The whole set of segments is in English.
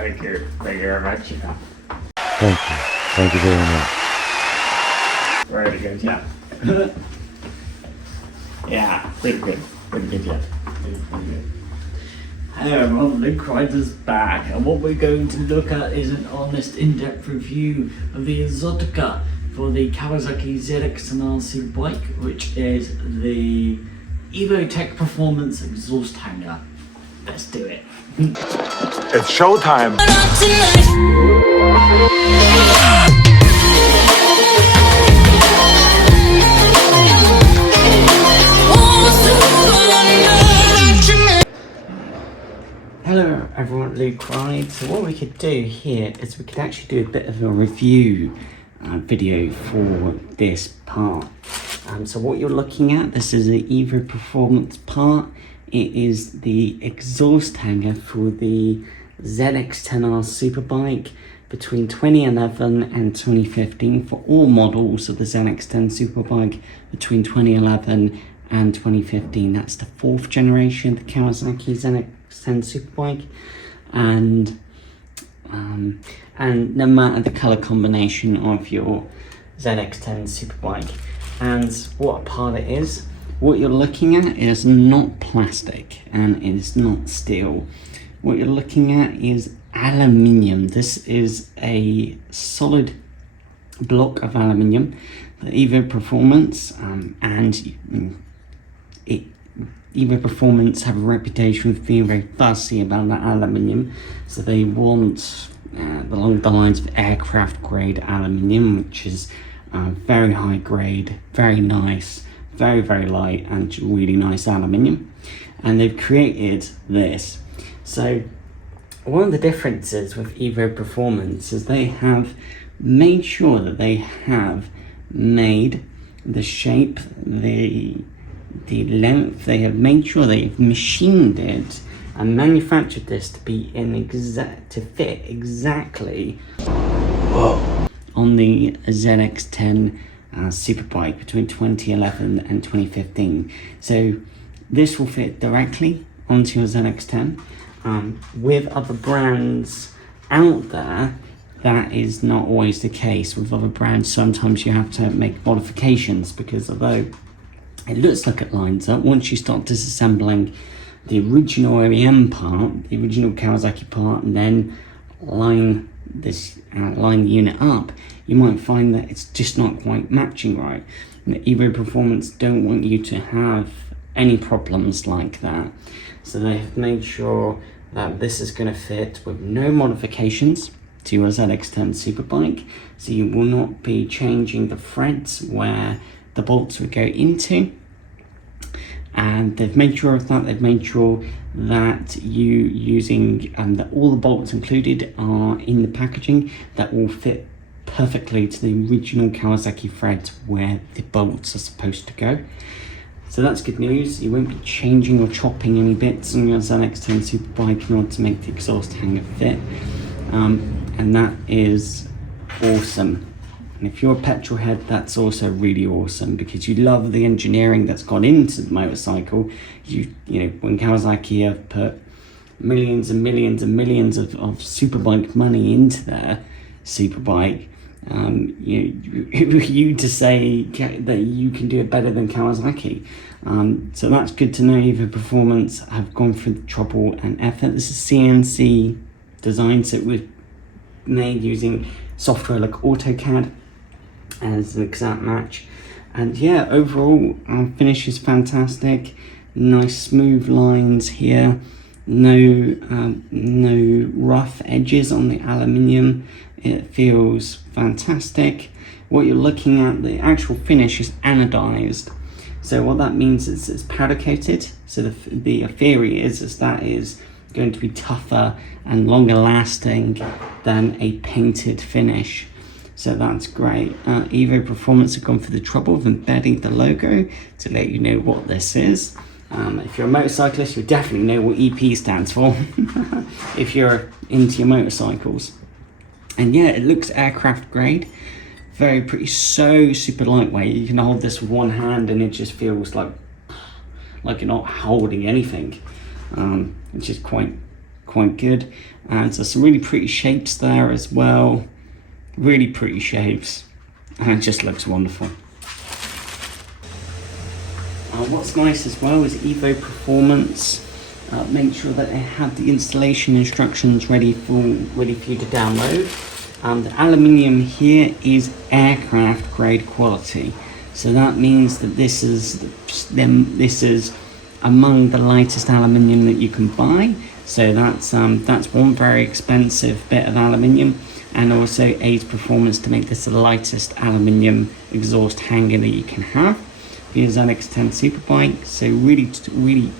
Thank you very much. Thank you very much. Very good job. Yeah, pretty good job. Pretty good. Hello everyone, Luke Ryder's back, and what we're going to look at is an honest, in-depth review of the exotica for the Kawasaki ZX10R SuperBike, which is the EvoTech Performance Exhaust hanger. Let's do it. It's showtime. Hello everyone, Luke Ride. So what we could do here is we could actually do a bit of a review video for this part. So what you're looking at, this is the Evo Performance part. It is the exhaust hanger for the ZX10R SuperBike between 2011 and 2015 for all models of the ZX10 SuperBike between 2011 and 2015. That's the 4th generation of the Kawasaki ZX10 SuperBike, and no matter the color combination of your ZX10 SuperBike. And what part it is, what you're looking at is not plastic and it's not steel. What you're looking at is aluminium. This is a solid block of aluminium. The Evo Performance Evo Performance have a reputation for being very fussy about that aluminium, so they want along the lines of aircraft grade aluminium, which is very high grade, very nice, very light, and really nice aluminium. And they've created this. So one of the differences with Evo Performance is they have made sure that they have made the shape, the length, they have made sure they've machined it and manufactured this to be to fit exactly on the ZX10 SuperBike between 2011 and 2015. So this will fit directly onto your ZX10. With other brands out there, that is not always the case. With other brands, sometimes you have to make modifications, because although it looks like it lines up, once you start disassembling the original OEM part, the original Kawasaki part, and then line the unit up, you might find that it's just not quite matching right. And the Evo Performance don't want you to have any problems like that. So they have made sure that this is going to fit with no modifications to your ZX10 SuperBike. So you will not be changing the threads where the bolts would go into. And they've made sure of that. They've made sure that that all the bolts included are in the packaging that will fit perfectly to the original Kawasaki threads where the bolts are supposed to go. So that's good news. You won't be changing or chopping any bits on your ZX10 SuperBike in order to make the exhaust hanger fit. And that is awesome. And if you're a petrol head, that's also really awesome, because you love the engineering that's gone into the motorcycle. You know, when Kawasaki have put millions and millions and millions of Superbike money into their Superbike, you to say that you can do it better than Kawasaki. So that's good to know. Evo Performance have gone through the trouble and effort. This is CNC design, so it was made using software like AutoCAD as an exact match. And yeah, overall finish is fantastic. Nice smooth lines here, no rough edges on the aluminium. It feels fantastic. What you're looking at, the actual finish is anodized. So what that means is it's powder coated. So the theory is that is going to be tougher and longer lasting than a painted finish. So that's great. Evo Performance have gone for the trouble of embedding the logo to let you know what this is. If you're a motorcyclist, you definitely know what EP stands for if you're into your motorcycles. And yeah, it looks aircraft grade, very pretty, so super lightweight. You can hold this with one hand and it just feels like you're not holding anything, which is quite quite good. And so some really pretty shapes there as well. Really pretty shapes. And it just looks wonderful. What's nice as well is Evo Performance. Make sure that they have the installation instructions ready for you to download. The aluminium here is aircraft grade quality, so that means that this is among the lightest aluminium that you can buy. So that's one very expensive bit of aluminium, and also aids performance to make this the lightest aluminium exhaust hanger that you can have for your ZX10 Superbike. So really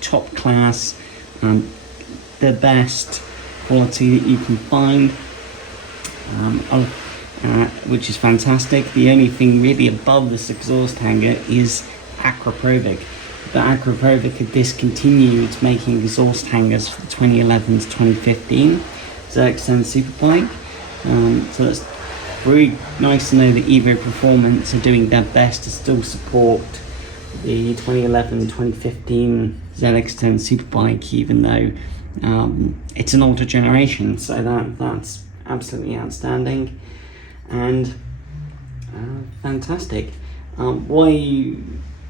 top class, the best quality that you can find, which is fantastic. The only thing really above this exhaust hanger is Aquaprovic. But Aquaprovic had discontinued making exhaust hangers for the 2011 to 2015 ZX10 Superbike. So that's really nice to know that Evo Performance are doing their best to still support the 2011-2015 ZX10 Superbike, even though it's an older generation. So that's absolutely outstanding and fantastic.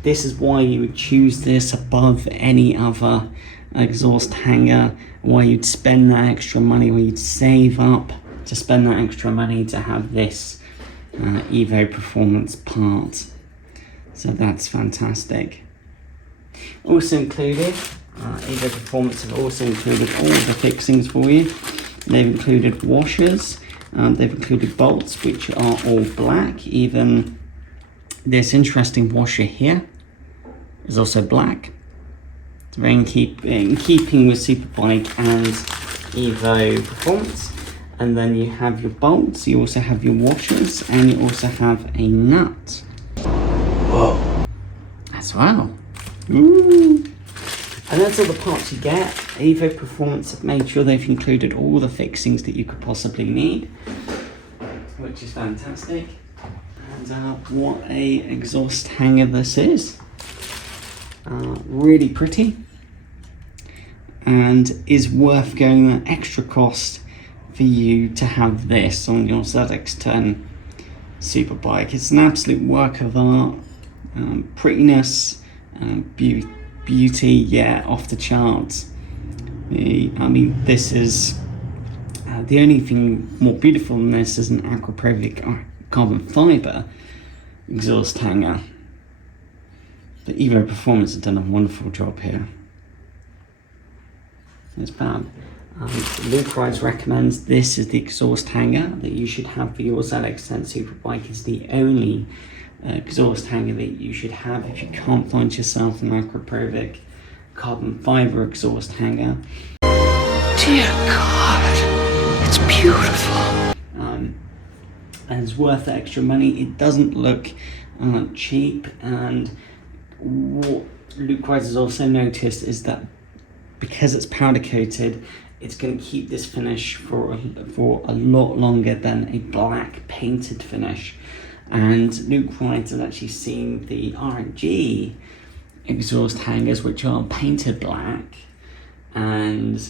This is why you would choose this above any other exhaust hanger, why you'd spend that extra money, why you'd save up to spend that extra money to have this Evo Performance part. So that's fantastic. Also included, Evo Performance have also included all the fixings for you. They've included washers, they've included bolts which are all black. Even this interesting washer here is also black. It's very in keeping with Superbike and Evo Performance. And then you have your bolts, you also have your washers, and you also have a nut. Whoa. As well. Ooh. And that's all the parts you get. Evo Performance have made sure they've included all the fixings that you could possibly need, which is fantastic. And what a exhaust hanger this is. Really pretty, and is worth going that extra cost for you to have this on your ZX10 Superbike. It's an absolute work of art. Prettiness, beauty, yeah, off the charts. I mean, this is the only thing more beautiful than this is an Aquaprovic carbon fiber exhaust hanger. But Evo Performance has done a wonderful job here. It's fab. Luke Rides recommends this is the exhaust hanger that you should have for your ZX10 Superbike. It's the only exhaust hanger that you should have if you can't find yourself an Aquaprovic carbon fiber exhaust hanger. Dear God, it's beautiful. And it's worth the extra money. It doesn't look cheap, and what Luke Rides has also noticed is that because it's powder coated, it's going to keep this finish for a lot longer than a black painted finish. And Luke Rides has actually seen the R&G exhaust hangers, which are painted black, and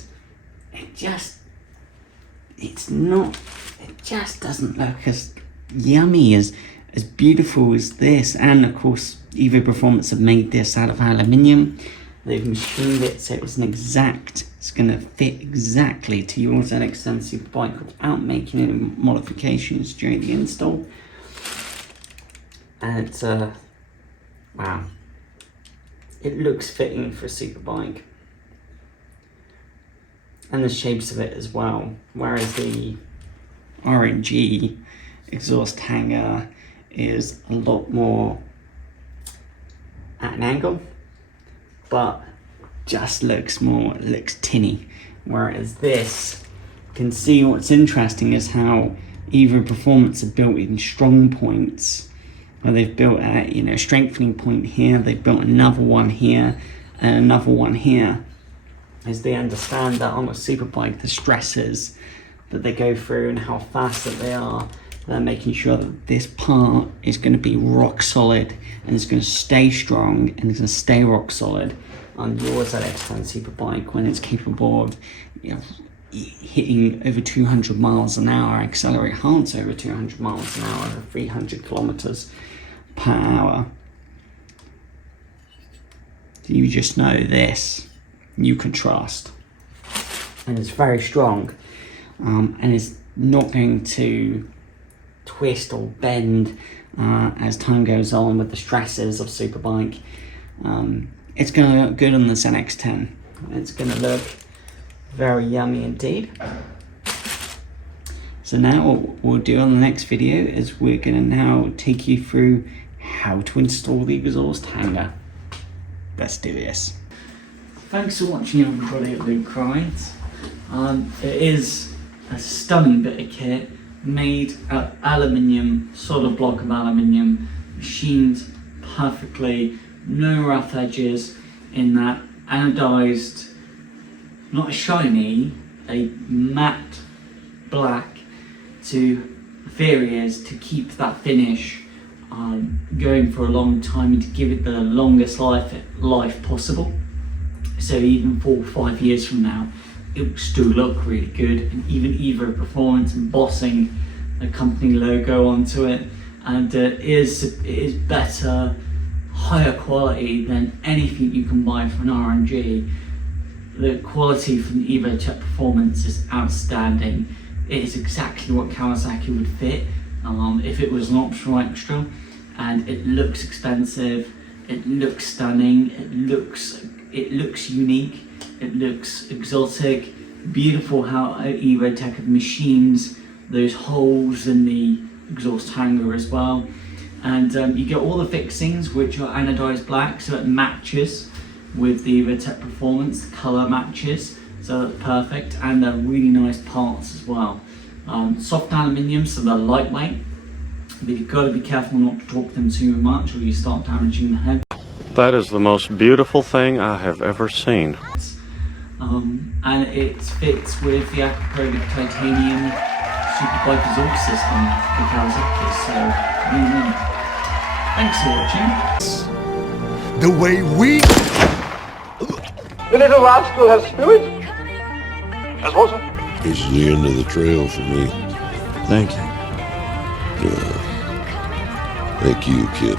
it just doesn't look as yummy, as beautiful as this. And of course, Evo Performance have made this out of aluminium. They've machined it so it's going to fit exactly to your ZX10 Superbike without making any modifications during the install. And it's, wow. It looks fitting for a Superbike. And the shapes of it as well. Whereas the R&G exhaust hanger is a lot more at an angle, but just looks tinny. Whereas this, you can see what's interesting is how Evo Performance have built in strong points. Where they've built a strengthening point here, they've built another one here, and another one here, as they understand that on a Superbike the stresses that they go through and how fast that they are. They're making sure that this part is going to be rock solid, and it's going to stay strong, and it's going to stay rock solid on your ZX10 Superbike when it's capable of, you know, hitting over 200 miles an hour, accelerate hard to over 200 miles an hour, over 300 kilometers per hour. You just know this you can trust, and it's very strong, and it's not going to twist or bend as time goes on with the stresses of Superbike. It's going to look good on the ZX10. It's going to look very yummy indeed. So now what we'll do on the next video is we're going to now take you through how to install the exhaust hanger. Let's do this. Thanks for watching everybody at Luke Rides. It is a stunning bit of kit made of aluminium, solid block of aluminium, machined perfectly, no rough edges in that anodized, not a shiny, a matte black to the theory is to keep that finish going for a long time and to give it the longest life possible. So even 4 or 5 years from now, it will still look really good, and even EvoTech Performance embossing the company logo onto it, and it is better, higher quality than anything you can buy from an R&G. The quality from EvoTech Performance is outstanding. It is exactly what Kawasaki would fit if it was an optional extra, and it looks expensive, it looks stunning, it looks unique, it looks exotic, beautiful how EvoTech have machined those holes in the exhaust hanger as well. And you get all the fixings which are anodized black, so it matches with the EvoTech Performance, the colour matches, so that's perfect, and they're really nice parts as well. Soft aluminium, so they're lightweight, but you've got to be careful not to torque them too much or you start damaging the head. That is the most beautiful thing I have ever seen. And it fits with the acrylic titanium Superbike exhaust system for Kawasaki, so win-win. Thanks for watching. The way we... The little rascal has spirit. As water. This is the end of the trail for me. Thank you. Thank you, kid.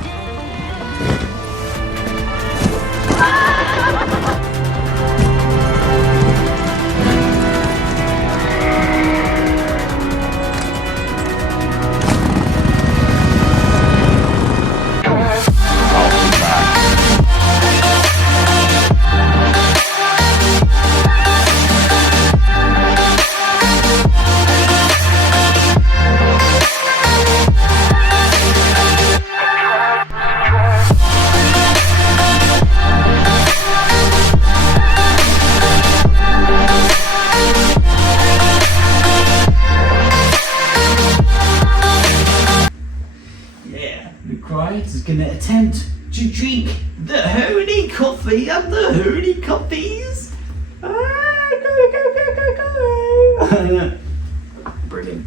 Is going to attempt to drink the holy coffee and the holy coffees. Go. Brilliant.